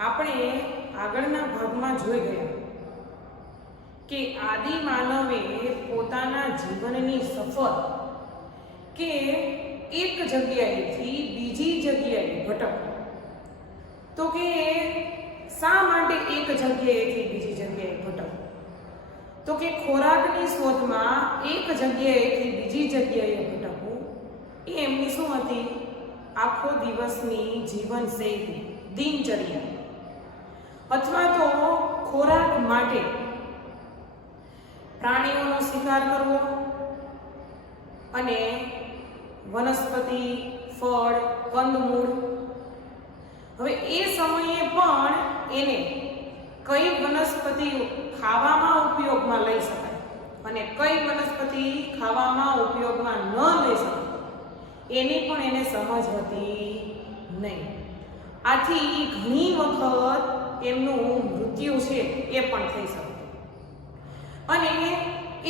આપણે આગળના ભાગમાં જોઈ ગયા કે આદિ માનવે પોતાના જીવનની સફર કે એક જગ્યાએથી બીજી જગ્યાએ ભટકવું, તો કે શા માટે એક જગ્યાએથી બીજી જગ્યાએ ભટકવું? તો કે ખોરાકની શોધમાં એક જગ્યાએથી બીજી જગ્યાએ ભટકવું એ એમની શું હતી? આખો દિવસની જીવનશૈલી, દિનચર્યા, અથવા તો ખોરાક માટે પ્રાણીઓનો શિકાર કરવો અને વનસ્પતિ, ફળ, કંદમૂળ. હવે એ સમયે પણ એને કઈ વનસ્પતિ ખાવામાં ઉપયોગમાં લઈ શકાય અને કઈ વનસ્પતિ ખાવામાં ઉપયોગમાં ન લઈ શકાય એની પણ એને સમજ હતી નહીં. આથી ઘણી વખત એમનું મૃત્યુ છે એ પણ થઈ શકે. અને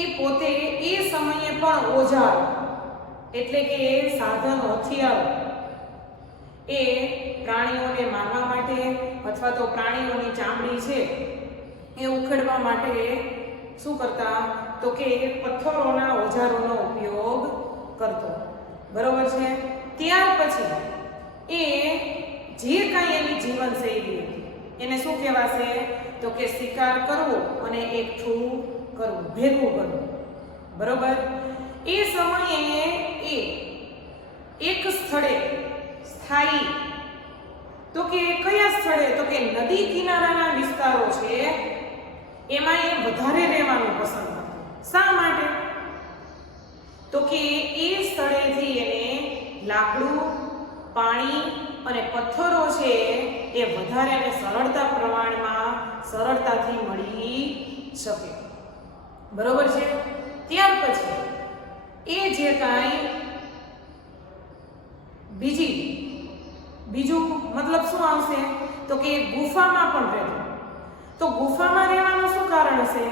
એ પોતે એ સમયે પણ ઓજાર એટલે કે સાધન, હથિયાર એ પ્રાણીઓને મારવા માટે અથવા તો પ્રાણીઓની ચામડી છે એ ઉખેડવા માટે શું કરતા? તો કે પથ્થરોના ઓજારોનો ઉપયોગ કરતો. બરોબર છે. ત્યાર પછી એ જે કાંઈ એની જીવનશૈલી હતી એને શું કહેવાશે? તો કે શિકાર કરવો અને એકઠું કરવું, ભેગું કરવું. બરોબર. એ સમયે એ એક સ્થળે સ્થાયી, તો કે કયા સ્થળે? તો કે નદી કિનારાના વિસ્તારો છે એમાં એ વધારે રહેવાનું પસંદ કરતો. શા માટે? તો કે એ સ્થળેથી એને લાકડું, પાણી અને પથ્થરો છે એ વધારે અને સરળતા પ્રમાણમાં સરળતાથી મળી શકે. બરોબર છે. ત્યાર પછી એ જે કાંઈ બીજું મતલબ શું આવશે? તો કે ગુફામાં પણ રહેતો. તો ગુફામાં રહેવાનું શું કારણ હશે?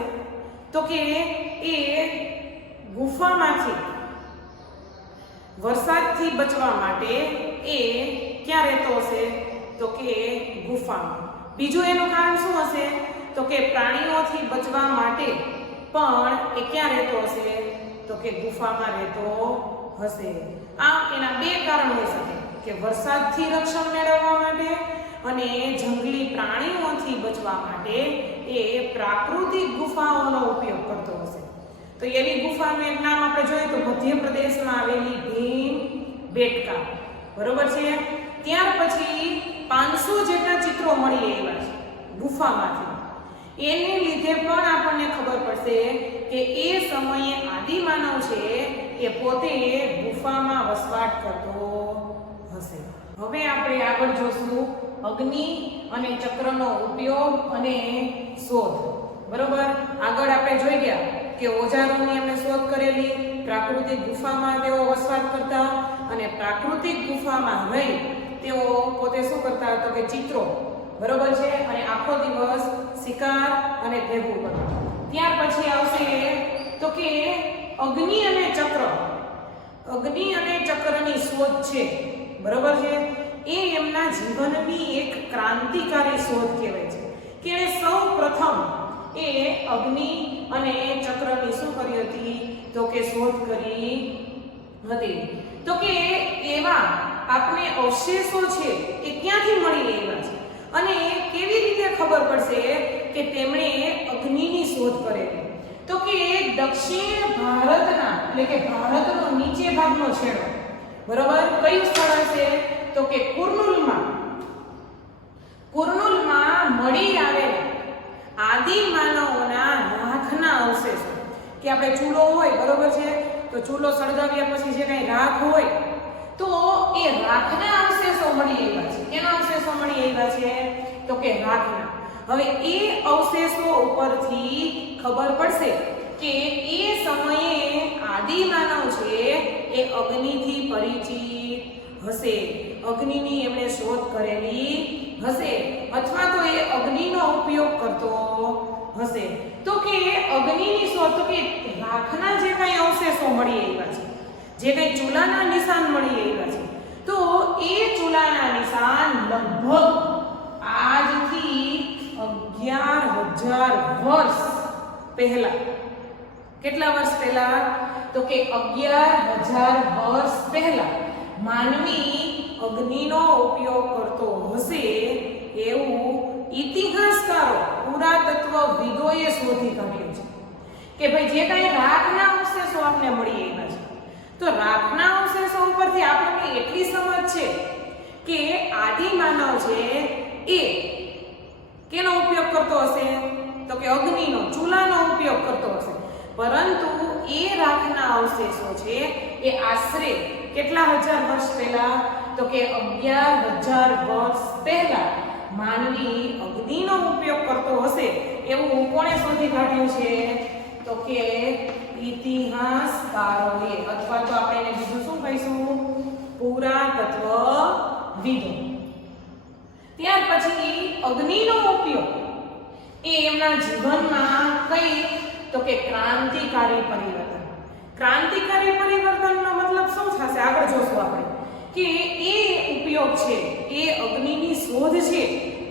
તો કે એ ગુફામાંથી વરસાદથી બચવા માટે એ ક્યાં રહેતો હશે? તો કે ગુફામાં. બીજું એનું કારણ શું હશે? તો કે પ્રાણીઓથી બચવા માટે પણ એ ક્યાં રહેતો હશે? તો કે ગુફામાં રહેતો હશે. આમ એના બે કારણ હોઈ શકે કે વરસાદથી રક્ષણ મેળવવા માટે અને જંગલી પ્રાણીઓથી બચવા માટે એ પ્રાકૃતિક ગુફાઓનો ઉપયોગ કરતો હશે. તો એની ગુફાનું એક નામ આપણે જોઈએ તો મધ્યપ્રદેશમાં આવેલી ભીમબેટકા. બરોબર છે. ત્યાર પછી 500 જેટલા ચિત્રો મળી આવ્યા છે ગુફામાંથી. એને લીધે પણ આપણને ખબર પડશે કે એ સમયે આદિમાનવ છે એ પોતે ગુફામાં વસવાટ કરતો હશે. હવે આપણે આગળ જોશું અગ્નિ અને ચક્રનો ઉપયોગ અને શોધ. બરોબર. આગળ આપણે જોઈ ગયા કે ઓજારોની એમણે શોધ કરેલી, પ્રાકૃતિક ગુફામાં તેઓ વસવાટ કરતા અને પ્રાકૃતિક ગુફામાં રહી તેઓ પોતે શું કરતા? તો કે ચિત્રો. બરોબર છે. અને આખો દિવસ શિકાર અને ભેગું કરતા. ત્યાર પછી આવશે તો કે અગ્નિ અને ચક્ર. અગ્નિ અને ચક્રની શોધ છે. બરોબર છે. એ એમના જીવનની એક ક્રાંતિકારી શોધ કહેવાય છે કે એણે સૌ પ્રથમ એ અગ્નિ અને ચક્રની શું કરી હતી? તો કે શોધ કરી હતી. તો કે એવા આપને અવશેષો છે એ ક્યાંથી મળી આવ્યા છે અને કેવી રીતે ખબર પડશે કે તેમણે અગ્નિની શોધ કરેલી? તો કે દક્ષિણ ભારતના એટલે કે ભારતનો નીચે ભાગનો છેડો. બરોબર. કયું સ્થળ હશે? તો કે કુર્નુલમાં મળી આવેલા આદિમાનવોના રાખના અવશેષો. કે આપણે ચૂલો હોય, બરોબર છે, તો ચૂલો સળગાવ્યા પછી જે કાંઈ રાખ હોય તો એ રાખના અવશેષો મળી આવ્યા છે. કેના અવશેષો મળી આવ્યા છે? તો કે રાખના. હવે એ અવશેષો ઉપરથી ખબર પડશે કે એ સમયે આદિમાનવ છે એ અગ્નિથી પરિચિત હશે, અગ્નિની એમણે શોધ કરેલી હશે અથવા તો એ અગ્નિનો ઉપયોગ કરતો હશે. તો કે અગ્નિની શોધ, તો કે રાખના જે કાંઈ અવશેષો મળી આવ્યા છે, જે કાંઈ ચૂલાના નિશાન મળી આવ્યા છે, તો એ ચૂલાના નિશાન લગભગ આજથી પહેલા. કેટલા વર્ષ પહેલા? તો કે 11,000 વર્ષ પહેલા માનવી અગ્નિનો ઉપયોગ કરતો હશે એવું ઇતિહાસકારો પુરાતત્વવિદોએ શોધી કાઢ્યું છે. કે ભાઈ જે કાંઈ રાખના અવશેષો આપણે મળી આવ્યા છે, તો રાખના અવશેષો ઉપરથી આપણને એટલી સમજ છે કે આદિમાનવ છે એ કેનો ઉપયોગ કરતો હશે? તો કે અગ્નિનો, ચૂલાનો ઉપયોગ કરતો હશે. પરંતુ એ રાખના અવશેષો છે એ આશરે કેટલા હજાર વર્ષ પહેલા? તો કે 11,000 વર્ષ પહેલા માનવી અગ્નિનો ઉપયોગ કરતો હશે એવું કોણે શોધી કાઢ્યું છે? તો કે ઇતિહાસકારોએ, અથવા તો આપણે એને બીજું શું કહીશું? પુરાતત્વવિદો. ત્યાર પછી અગ્નિનો ઉપયોગ એ એમના જીવનમાં કઈ? તો કે ક્રાંતિકારી પરિવર્તન. ક્રાંતિકારી પરિવર્તનનો મતલબ શું થશે? આગળ જોશું આપણે કે એ ઉપયોગ છે, એ અગ્નિની શોધ છે,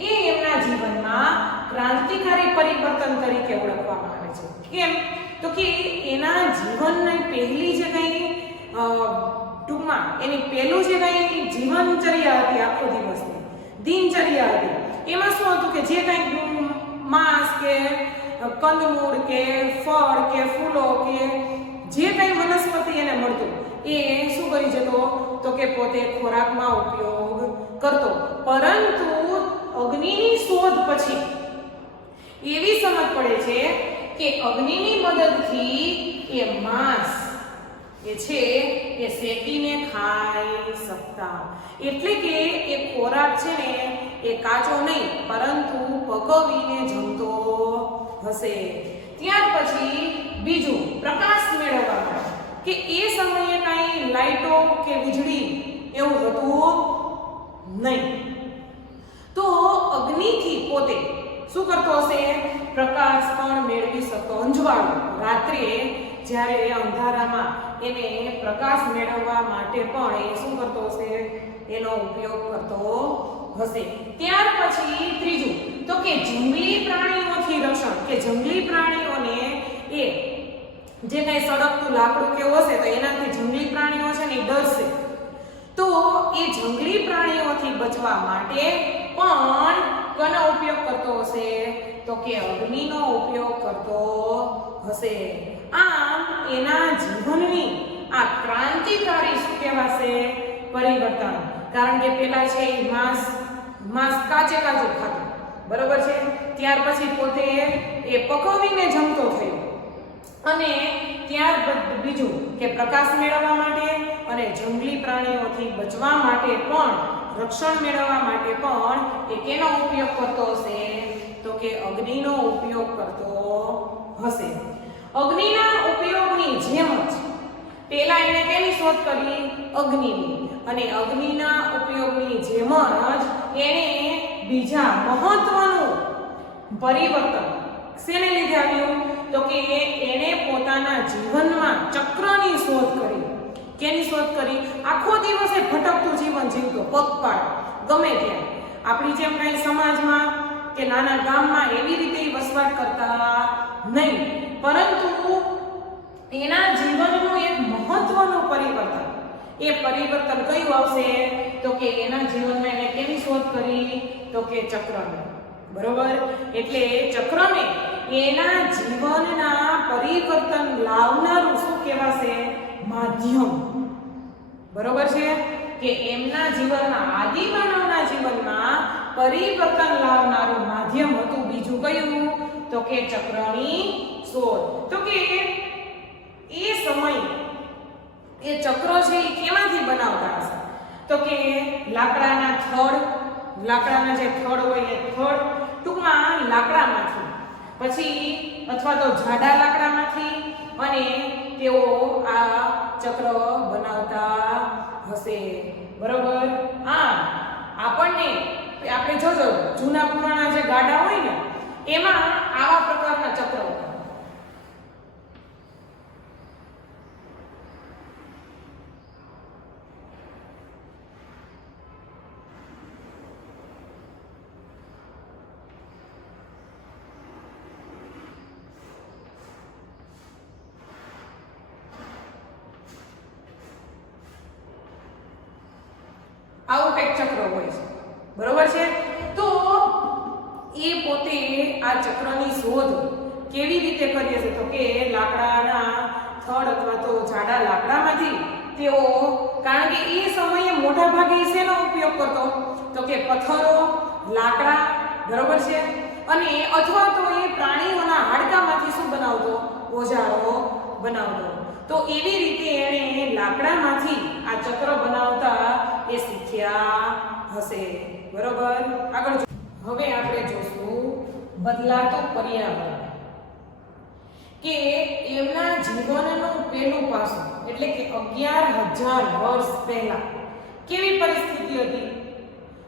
એ એમના જીવનમાં ક્રાંતિકારી પરિવર્તન તરીકે ઓળખવામાં આવે છે. કેમ? તો કે એના જીવનની પહેલી જે કંઈ ટૂંકમાં એની પહેલું જે કંઈ જીવનચર્યા હતી, આખો દિવસની દિનચર્યા હતી, એમાં શું હતું કે જે કંઈ માંસ કે કંદમૂળ કે ફળ કે ફૂલો કે જે કંઈ વનસ્પતિ એને મળતું એ શું કરી જતો? તો કે પોતે ખોરાકમાં ઉપયોગ કરતો. પરંતુ અગ્નિની શોધ પછી એવી સમજ પડે છે કે અગ્નિની મદદથી એ માંસ એ છે એ શેકીને ખાઈ શકતા. એટલે કે એ ખોરાક છે ને એ કાચો નહીં પરંતુ પકવીને જમતો હશે. ત્યાર પછી બીજું, પ્રકાશ મેળવવા માટે, કે એ સમયે કાંઈ લાઈટો કે વીજળી એવું હતું નહીં, તો અગ્નિથી પોતે શું કરતો હશે? પ્રકાશ પણ મેળવી શકતો. અંજવાળું રાત્રે જ્યારે અંધારામાં એને પ્રકાશ મેળવવા માટે પણ એ શું કરતો હશે? એનો ઉપયોગ કરતો હશે. ત્યાર પછી ત્રીજું, તો કે જંગલી પ્રાણીઓથી રક્ષણ, કે જંગલી પ્રાણીઓને એ જે કંઈ સળગતું લાકડું કેવું હશે તો એનાથી જંગલી પ્રાણીઓ છે ને એ ડરશે. તો એ જંગલી પ્રાણીઓથી બચવા માટે પણ કોનો ઉપયોગ કરતો હશે? તો કે અગ્નિનો ઉપયોગ કરતો હશે. આમ એના જીવનની આ ક્રાંતિકારી શું કહેવાશે? પરિવર્તન. કારણ કે પેલા છે એ માંસ કાચે કાચું ખાતો, બરોબર છે? ત્યાર પછી પોતે એ પકવીને જમતો થયો, અને ત્યાર બીજું કે પ્રકાશ મેળવવા માટે અને જંગલી પ્રાણીઓથી બચવા માટે પણ, રક્ષણ મેળવવા માટે પણ એ કેનો ઉપયોગ કરતો હશે? તો કે અગ્નિનો ઉપયોગ કરતો હશે. અગ્નિના ઉપયોગની જેમ જ પહેલા એને કેની શોધ કરી? અગ્નિની. અને અગ્નિના ઉપયોગની જેમ જ એણે બીજા મહત્વનું પરિવર્તન શેને લીધે આવ્યું? તો કે એણે પોતાના જીવનમાં ચક્રની શોધ કરી. કેની શોધ કરી? આખો દિવસ એ ભટકતું જીવન જીવતો, પગપાળા ગમે ત્યાં. આપણી જેમ કંઈ સમાજમાં કે નાના ગામમાં એવી રીતે વસવાટ કરતા નહીં, પરંતુ એના જીવનનું એક મહત્વનું પરિવર્તન, એ પરિવર્તન કયું આવશે? તો કે એના જીવનમાં એને કેની શોધ કરી? તો કે ચક્રની. બરોબર? એટલે ચક્રને એના જીવનના પરિવર્તન લાવનારું શું કહેવાશે? માધ્યમ. બરોબર છે? કે એમના જીવનમાં, આદિમાનવના જીવનમાં પરિવર્તન લાવનારું માધ્યમ હતું બીજું કયું? તો કે ચક્રની શોધ. તો કે એ સમય એ ચક્ર છે એ કેમાંથી બનાવતા હશે? તો કે લાકડાના થડ, લાકડાના જે થડ હોય એ થડ, ટૂંકમાં લાકડામાંથી, પછી અથવા તો જાડા લાકડામાંથી, અને તેઓ આ ચક્ર બનાવતા હશે. બરોબર? આપણને આપણે જોજો જૂના પુરાણા જે ગાડા હોય ને એમાં આવા પ્રકારના ચક્ર હતા. બરોબર છે? તો એ પોતે આ ચક્રની શોધ કેવી રીતે કરી હશે? તો કે લાકડાના થડ અથવા તો જાડા લાકડામાંથી તેઓ, કારણ કે એ સમયે મોટા ભાગે શેનો ઉપયોગ કરતો? તો કે પથ્થરો, લાકડા, બરોબર છે, અને અથવા તો એ પ્રાણીઓના હાડકામાંથી શું બનાવતો? ઓજારો બનાવતો. તો એવી રીતે એણે લાકડામાંથી આ ચક્ર બનાવતા એ શીખ્યા હશે. બરોબર? આગળ હવે આપણે જોશું બદલાતું પર્યાવરણ, કે એમના જીવનનું પહેલું પાસું, એટલે કે 11,000 વર્ષ પહેલા કેવી પરિસ્થિતિ હતી?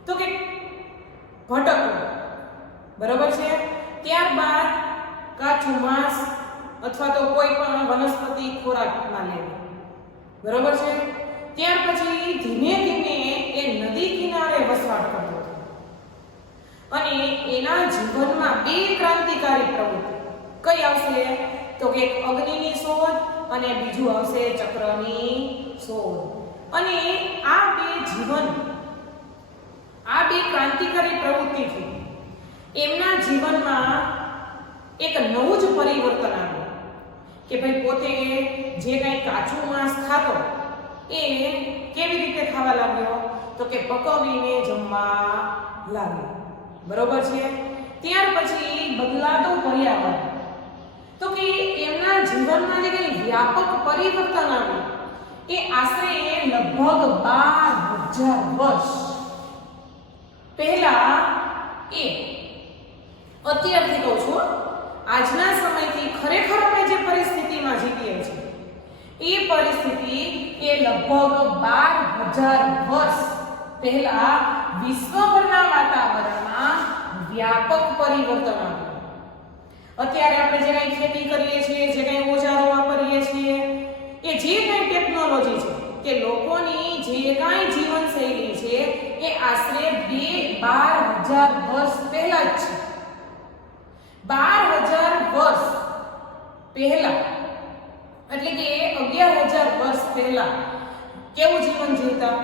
તો કે ભટકવું, બરોબર છે, ત્યારબાદ કાચું માંસ અથવા તો કોઈ પણ વનસ્પતિ ખોરાકમાં લેવી, બરોબર છે, ત્યાર પછી ધીમે ધીમે એ નદી કિનારે વસવાટ કરતો હતો અને એના જીવનમાં બે ક્રાંતિકારી પ્રવૃત્તિ કઈ આવશે? તો કે અગ્નિની શોધ અને બીજું આવશે ચક્રની શોધ. અને આ બે ક્રાંતિકારી પ્રવૃત્તિથી એમના જીવનમાં એક નવું જ પરિવર્તન આવ્યું કે ભાઈ પોતે જે કંઈ કાચું માંસ ખાતો એ કેવી રીતે ખાવા લાગ્યો? તો કે પકવીને જમવા લાગ્યો, બરોબર છે. ત્યાર પછી બદલાતું પર્યાવરણ, તો કે એમના જીવનમાં જે કંઈ વ્યાપક પરિવર્તન આવ્યું એ આશરે લગભગ 12,000 વર્ષ પહેલા એ, અત્યારથી કહું છું, આજના સમયથી ખરેખર આપણે જે પરિસ્થિતિમાં જીવીએ છીએ એ પરિસ્થિતિ એ લગભગ 12,000 વર્ષ પહેલા વિશ્વભરના વાતાવરણમાં વ્યાપક પરિવર્તન આવ્યું. અત્યારે આપણે જે કંઈ ખેતી કરીએ છીએ, જે કંઈ ઓજારો વાપરીએ છીએ, એ જે કંઈ ટેકનોલોજી છે, કે લોકોની જે કંઈ જીવનશૈલી છે એ આશરે 12,000 વર્ષ પહેલા જ છે. 12,000 વર્ષ પહેલા એટલે કે 11,000 વર્ષ પહેલા કેવું જીવન જીવતા?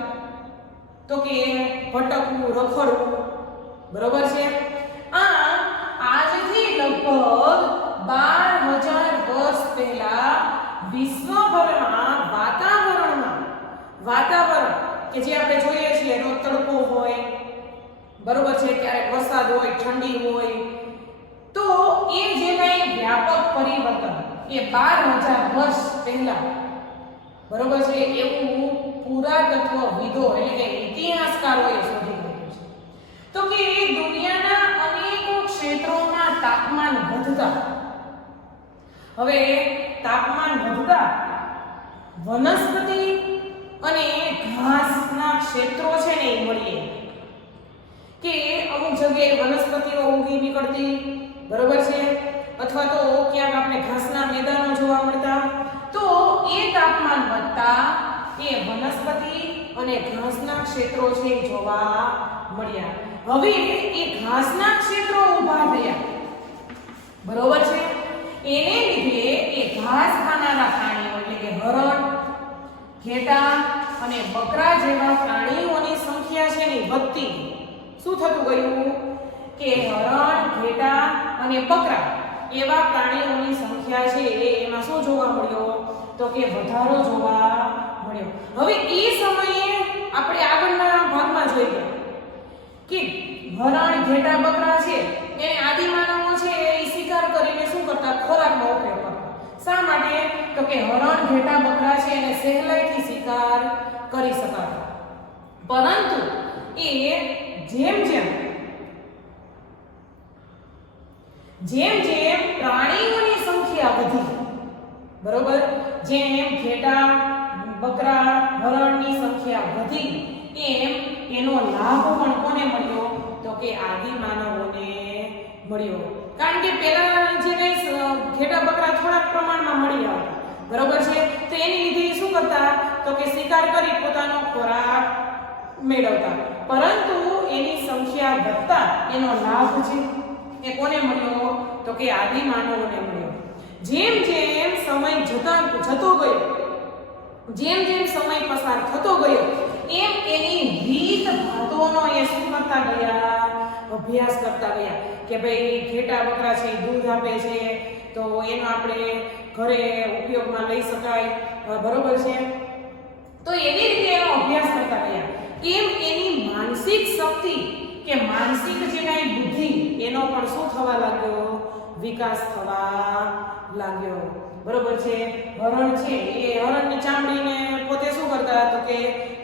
તો કે ભટકવું, રખડવું, બરોબર છે. આજથી લગભગ 12,000 વર્ષ પહેલા વિશ્વભરમાં વાતાવરણ કે જે આપણે જોઈએ છીએ, રોજ તડકો હોય, બરોબર છે, ક્યારેક વરસાદ હોય, ઠંડી હોય, તો એ જે કંઈ વ્યાપક પરિવર્તન એ 12,000 વર્ષ પહેલા, બરોબર છે, એવું પુરાતત્વવિદો એટલે કે ઇતિહાસકારોએ શોધી કાઢ્યું છે. તો કે દુનિયાના અનેક ક્ષેત્રોમાં તાપમાન વધતા, હવે તાપમાન વધતા વનસ્પતિ અને ઘાસના ક્ષેત્રો છે ને એ મળીએ, કે અમુક જગ્યાએ વનસ્પતિઓ ઉગી નીકળતી, બરોબર છે, અથવા તો ક્યાંક આપણે ઘાસના મેદાનો જોવા મળતા. તો એ તાપમાન વધતા એ વનસ્પતિ અને ઘાસના ક્ષેત્રો છે જોવા મળ્યા. હવે એ ઘાસના ક્ષેત્રો ઊભા થયા, બરોબર છે, એને લીધે એ ઘાસ ખાનારા પ્રાણીઓ એટલે કે હરણ, ઘેટા અને બકરા જેવા પ્રાણીઓની સંખ્યા છે ને વધતી. શું થતું ગયું? કે હરણ, ઘેટા અને બકરા એવા પ્રાણીઓની સંખ્યા છે એમાં શું જોવા મળ્યો? તો કે વધારો જોવા મળ્યો. હવે એ સમયે આપણે આગળના ભાગમાં જોઈ ગયા કે હરણ, ઘેટા, બકરા છે એને આદિમાનવો છે એ શિકાર કરીને શું કરતા? ખોરાકનો ઉપયોગ કરતા. શા માટે? તો કે હરણ, ઘેટા, બકરા છે એને સહેલાઈથી શિકાર કરી શકાતા. પરંતુ એ જેમ જેમ પ્રાણીઓની સંખ્યા વધી, બરોબર, જેમ ઘેટા, બકરા, હરણની સંખ્યા વધી એમ એનો લાભ પણ કોને મળ્યો? તો કે આદિમાનવોને મળ્યો. કારણ કે પહેલા જે કંઈ ઘેટા, બકરા થોડાક પ્રમાણમાં મળી આવતા, બરોબર છે, તો એની લીધે શું કરતા? તો કે શિકાર કરી પોતાનો ખોરાક મેળવતા. પરંતુ એની સંખ્યા વધતા એનો લાભ છે એ કોને મળ્યો? તો કે આદિમાનવોને મળ્યો. જેમ સમય જતો ગયો, જેમ સમય પસાર થતો ગયો એમ એની રીત ભાતોનો એ શું કરતા કરતા ગયા? અભ્યાસ કરતા ગયા કે ભાઈ ઘેટા બકરા છે દૂધ આપે છે તો એનો આપણે ઘરે ઉપયોગમાં લઈ શકાય, બરોબર છે? તો એવી રીતે એનો અભ્યાસ કરતા ગયા. એમ એની માનસિક શક્તિ કે માનસિક જે કાંઈ બુદ્ધિ એનો પણ શું થવા લાગ્યો? વિકાસ થવા લાગ્યો, બરોબર છે? હરણ છે એ હરણની ચામડીને પોતે શું કરતા? તો કે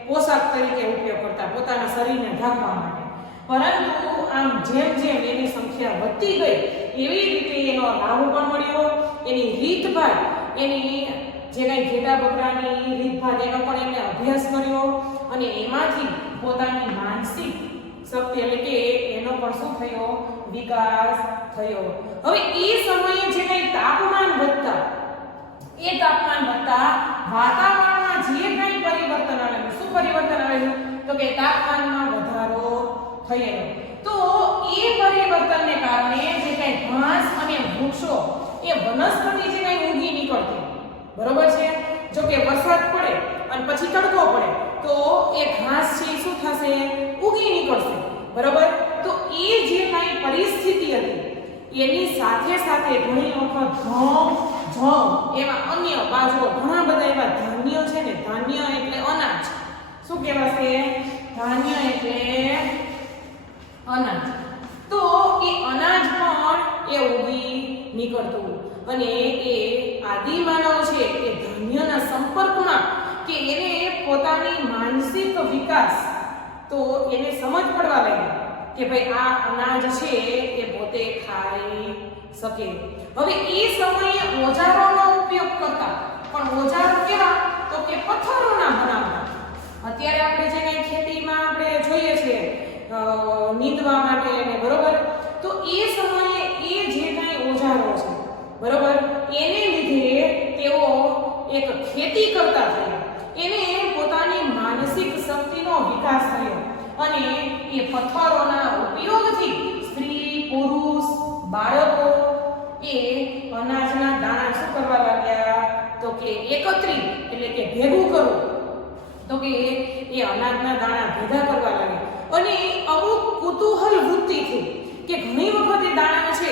પોશાક તરીકે ઉપયોગ કરતા, પોતાના શરીરને ઢાંકવા માટે. પરંતુ આમ જેમ જેમ એની સંખ્યા વધતી ગઈ એવી રીતે એનો લાભ પણ મળ્યો, એની રીતભાત, એની જે કાંઈ ઘેટા બકરાની રીતભાત એનો પણ એને અભ્યાસ કર્યો અને એમાંથી પોતાની માનસિક શક્તિ એટલે કે એનો પણ શું થયો? વિકાસ થયો. હવે એ સમયે જે કાંઈ તાપમાન વધતા, એ તાપમાન વધતા વાતાવરણમાં જે કાંઈ પરિવર્તન આવેલું, શું પરિવર્તન આવેલું? તો કે તાપમાનમાં વધારો થયેલો. તો એ પરિવર્તનને કારણે જે કાંઈ ઘાસ અને વૃક્ષો એ વનસ્પતિ જે કાંઈ ઉગી નીકળતી, બરોબર છે? જો કે વરસાદ પડે અને પછી તડકો પડે તો એ ઘાસ છે શું થશે? ઉગી નીકળશે, બરોબર? તો એ જે કાંઈ પરિસ્થિતિ હતી એની સાથે સાથે ઘણી વખત ઘઉં એવા અન્ય બાજરો ઘણા બધા એવા ધાન્ય છે ને, ધાન્ય એટલે અનાજ. શું કહેવાશે? ધાન્ય એટલે અનાજ. તો એ અનાજ પણ એ ઉગી નીકળતું અને એ આદિમાનવ છે એ ધાન્યના સંપર્કમાં કે એને પોતાની માનસિક વિકાસ તો એને સમજ પડવા લાગી કે ભાઈ આ અનાજ છે એ પોતે ખાઈ શકે. હવે એ સમયે ઓજારોનો ઉપયોગ કરતા, પણ ઓજારો કેવા? તો કે પથ્થરોના બનાવતા. અત્યારે આપણે જે કંઈ ખેતીમાં આપણે જોઈએ છે નીંદવા માટે ને, બરોબર? તો એ સમયે એ જે કાંઈ ઓજારો છે, બરોબર, એને લીધે તેઓ એક ખેતી કરતા થયા, એને પોતાની માનસિક શક્તિનો વિકાસ થયો અને એ પથ્થરોના ઉપયોગથી સ્ત્રી, પુરુષ, બાળકો એ અનાજના દાણા શું કરવા લાગ્યા? તો કે એકત્રિત એટલે કે ભેગું કરવું, તો કે એ અનાજના દાણા ભેગા કરવા લાગ્યા અને અમુક કુતૂહલ વૃત્તિથી કે ઘણી વખત એ દાણા છે,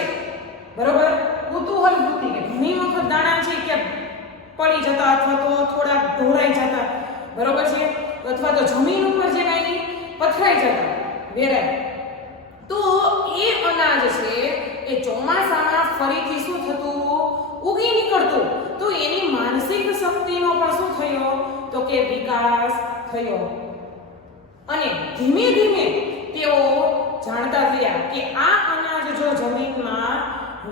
બરોબર, કુતૂહલ વૃત્તિ કે ઘણી વખત દાણા છે કે પડી જતા અથવા તો થોડા ઢોળાઈ જતા, બરોબર છે, અથવા તો જમીન ઉપર જે કાંઈ પથરાઈ જતા, વેરાય. તો એ અનાજ છે એ ચોમાસામાં ફરીથી શું થતું? ઉગી નીકળતું. તો એની માનસિક શક્તિનો પણ શું થયો? તો કે વિકાસ થયો અને ધીમે ધીમે તેઓ જાણતા થયા કે આ અનાજ જો જમીનમાં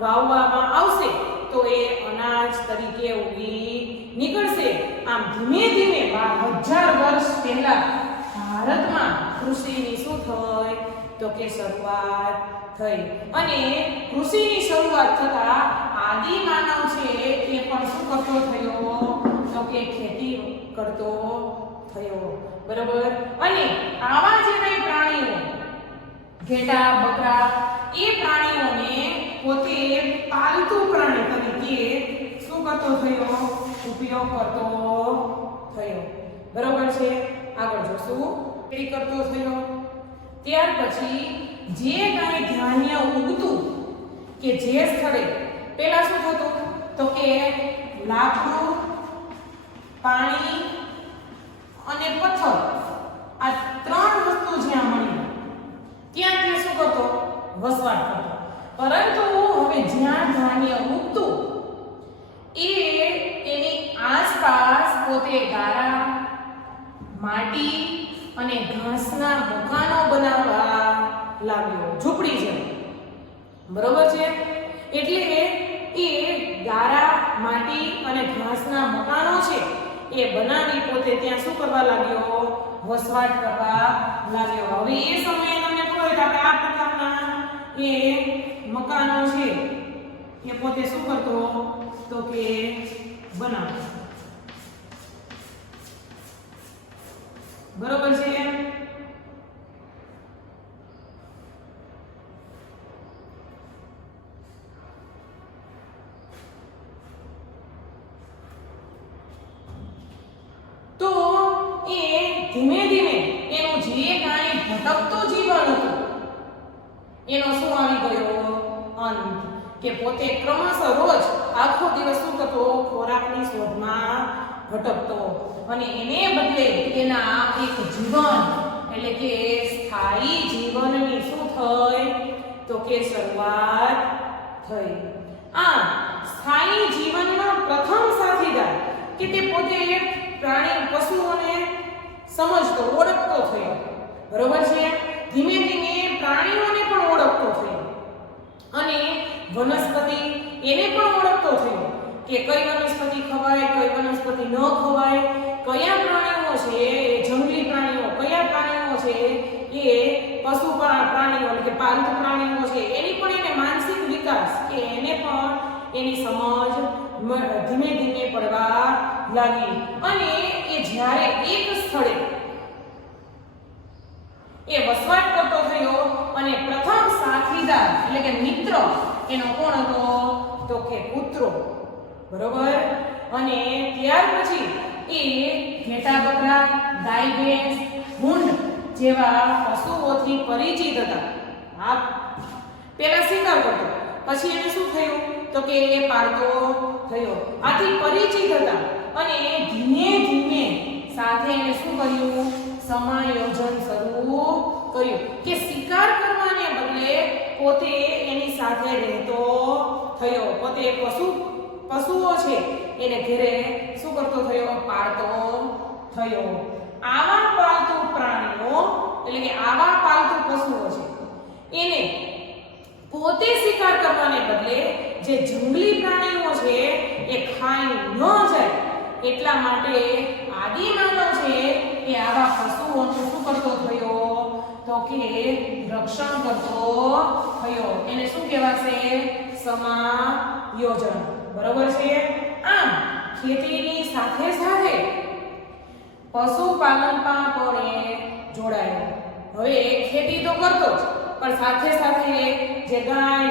વાવવામાં આવશે તો એ અનાજ તરીકે ઉગી નીકળશે. આમ ધીમે ધીમે 12,000 વર્ષ પહેલા ભારતમાં કૃષિની શું થઈ? તો કે શરૂઆત થઈ અને કૃષિની શરૂઆત થતા આદિમાનવ છે એ પણ શું કરતો થયો? તો કે ખેતી કરતો થયો, બરોબર? અને આવા જે કંઈ પ્રાણીઓ ઘેટા બકરા એ પ્રાણીઓને પોતે પાલતુ પ્રાણી તરીકે શું કરતો થયો? ઉપયોગ કરતો થયો, બરોબર છે? આગળ જોશું ખેતી કરતો થયો. ત્યાર પછી જે કાંઈ ધાન્ય ઉગતું કે જે સ્થળે પહેલા શું થતું? તો કે લાકડું, પાણી અને પથ્થર આ ત્રણ વસ્તુ જ્યાં મળી ત્યાં તે શું કરતો? વસવાટ કરતો. પરંતુ હવે જ્યાં ધાન્ય ઉગતું એની આસપાસ પોતે ગારા, માટી અને ઘાસના મકાનો બનાવવા લાગ્યો, ઝૂંપડી છે, બરોબર છે? એટલે એ ગારા, માટી અને ઘાસના મકાનો છે એ બનાવી પોતે ત્યાં શું કરવા લાગ્યો? વસવાટ કરવા લાગ્યો. હવે એ સમયે તમને ખબર કે આ પ્રકારના એ મકાનો છે એ પોતે શું કરતો? તો કે બનાવતો, બરોબર છે? તો એ ધીમે ધીમે એનું જે કાંઈ ભટકતું જીવન હતું એનો શું આવી ગયો? અંત. કે પોતે ક્રમશઃ રોજ આખો દિવસ શું કરતો? ખોરાકની શોધમાં ભટકતો અને એને બદલે એના એક જીવન એટલે કે સ્થાયી જીવનની શું થઈ? તો કે શરૂઆત થઈ. આ સ્થાયી જીવનનો પ્રથમ સાથીદાર કે તે પોતે પ્રાણી પશુઓને સમજતો ઓળખતો થયો. બરોબર છે? ધીમે ધીમે પ્રાણીઓને પણ ઓળખતો થયો અને વનસ્પતિ એને પણ ઓળખતો થયો કે કઈ વનસ્પતિ ખવાય, કઈ વનસ્પતિ ન ખવાય, કયા પ્રાણીઓ છે એ જંગલી પ્રાણીઓ, કયા પ્રાણીઓ છે એ પશુ પ્રાણીઓ એટલે કે પાલતુ પ્રાણીઓ છે, એની પણ એને માનસિક વિકાસ કે એને પણ એની સમજ ધીમે ધીમે પડવા લાગી. અને એ જ્યારે એક સ્થળે એ વસવાટ કરતો થયો અને પ્રથમ સાથીદાર એટલે કે મિત્ર એનો કોણ હતો? તો કે કૂતરો. બરોબર? અને ત્યાર પછી એ ઘેટા બકરા, ગાય ભેંસ, ભૂંડ જેવા પશુઓથી પરિચિત હતા. આ પહેલા શિકાર કરતો, પછી એને શું થયું? તો કે એ પાળતો થયો. આથી પરિચિત હતા અને ધીમે ધીમે સાથે એને શું કર્યું? સમાયોજન શરૂ કર્યું કે શિકાર કરવાને બદલે પોતે એની સાથે રહેતો થયો. પોતે પશુઓ છે એને ઘરે શું કરતો થયો? પાળતો થયો. આવા પાલતુ પ્રાણીઓ એટલે કે આવા પાલતુ પશુઓ છે એને પોતે શિકાર કરવાને બદલે જે જંગલી પ્રાણીઓ છે એ ખાઈ ન જાય એટલા માટે આદિમાનવ છે એ આવા પશુઓનું શું કરતો થયો? તો કે રક્ષણ કરતો થયો. એને શું કહેવાશે? સમાયોજન. બરોબર છે? આમ ખેતીની સાથે સાથે પશુપાલનમાં પણ એ જોડાયો. હવે ખેતી તો કરતો જ પણ સાથે સાથે જે ગાય,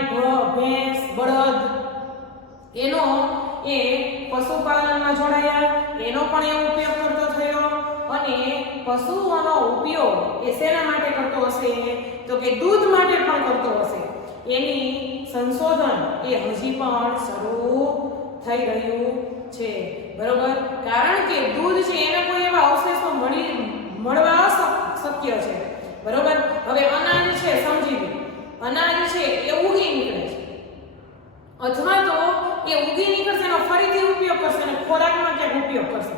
ભેંસ, બળદ એનો એ પશુપાલનમાં જોડાયા, એનો પણ એ ઉપયોગ કરતો થયો. અને પશુઓનો ઉપયોગ એ શેના માટે કરતો હશે? તો કે દૂધ માટે પણ કરતો હશે. એની સંશોધન એ હજી પણ શરૂ થઈ રહ્યું છે. બરોબર? કારણ કે દૂધ છે એને કોઈ એવા અવશેષો મળવા શક્ય છે. બરોબર? હવે અનાજ છે, સમજી લો, અનાજ છે એ ઉગી નીકળે છે અથવા તો એ ઉગી નીકળશે એનો ફરીથી ઉપયોગ કરશે અને ખોરાકમાં ક્યાંક ઉપયોગ કરશે.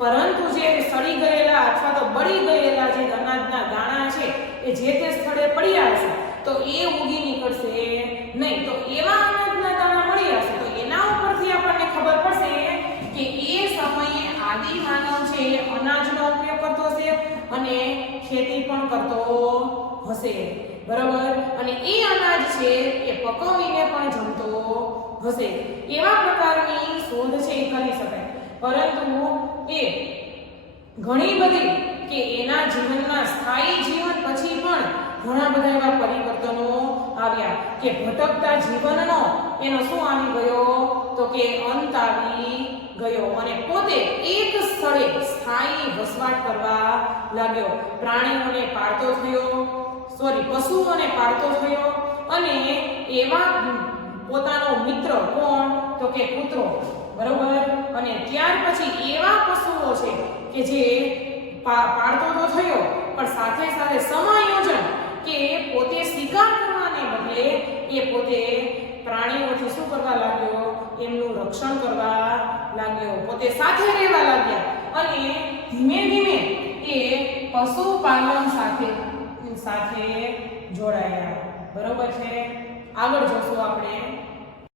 પરંતુ જે સડી ગયેલા અથવા તો બળી ગયેલા જે અનાજના દાણા છે એ જે તે સ્થળે પડ્યા હશે તો એ ઉગી નીકળશે નહીં. તો એવા અનાજના દાણા મળી હશે તો એના ઉપરથી આપણને ખબર પડશે કે એ સમયે આદિમાનવ છે અનાજનો ઉપયોગ કરતો હશે અને ખેતી પણ કરતો હશે. બરાબર? અને એ અનાજ છે એ પકવીને પણ જમતો હશે. એવા પ્રકારની શોધ છે એ કરી શકાય. પરંતુ એ ઘણી બધી કે એના જીવનમાં સ્થાયી જીવન પછી પણ ઘણા બધા એવા પરિવર્તનો આવ્યા કે ભટકતા જીવનનો એનો શું આવી ગયો? તો કે અંત આવી ગયો અને પોતે એક સ્થળે સ્થાયી વસવાટ કરવા લાગ્યો. પ્રાણીઓને પાળતો થયો, પશુઓને પાળતો થયો અને એવા પોતાનો મિત્ર કોણ? તો કે કૂતરો. બરોબર? અને ત્યાર પછી એવા પશુઓ છે કે જે પાળતો તો થયો પણ સાથે સાથે સમાયોજન કે પોતે શિકાર કરવાને બદલે એ પોતે પ્રાણીઓથી શું કરવા લાગ્યો? એમનું રક્ષણ કરવા લાગ્યો. પોતે સાથે રહેવા લાગ્યા અને ધીમે ધીમે એ પશુપાલન સાથે જોડાયા. બરોબર છે? આગળ જોશું આપણે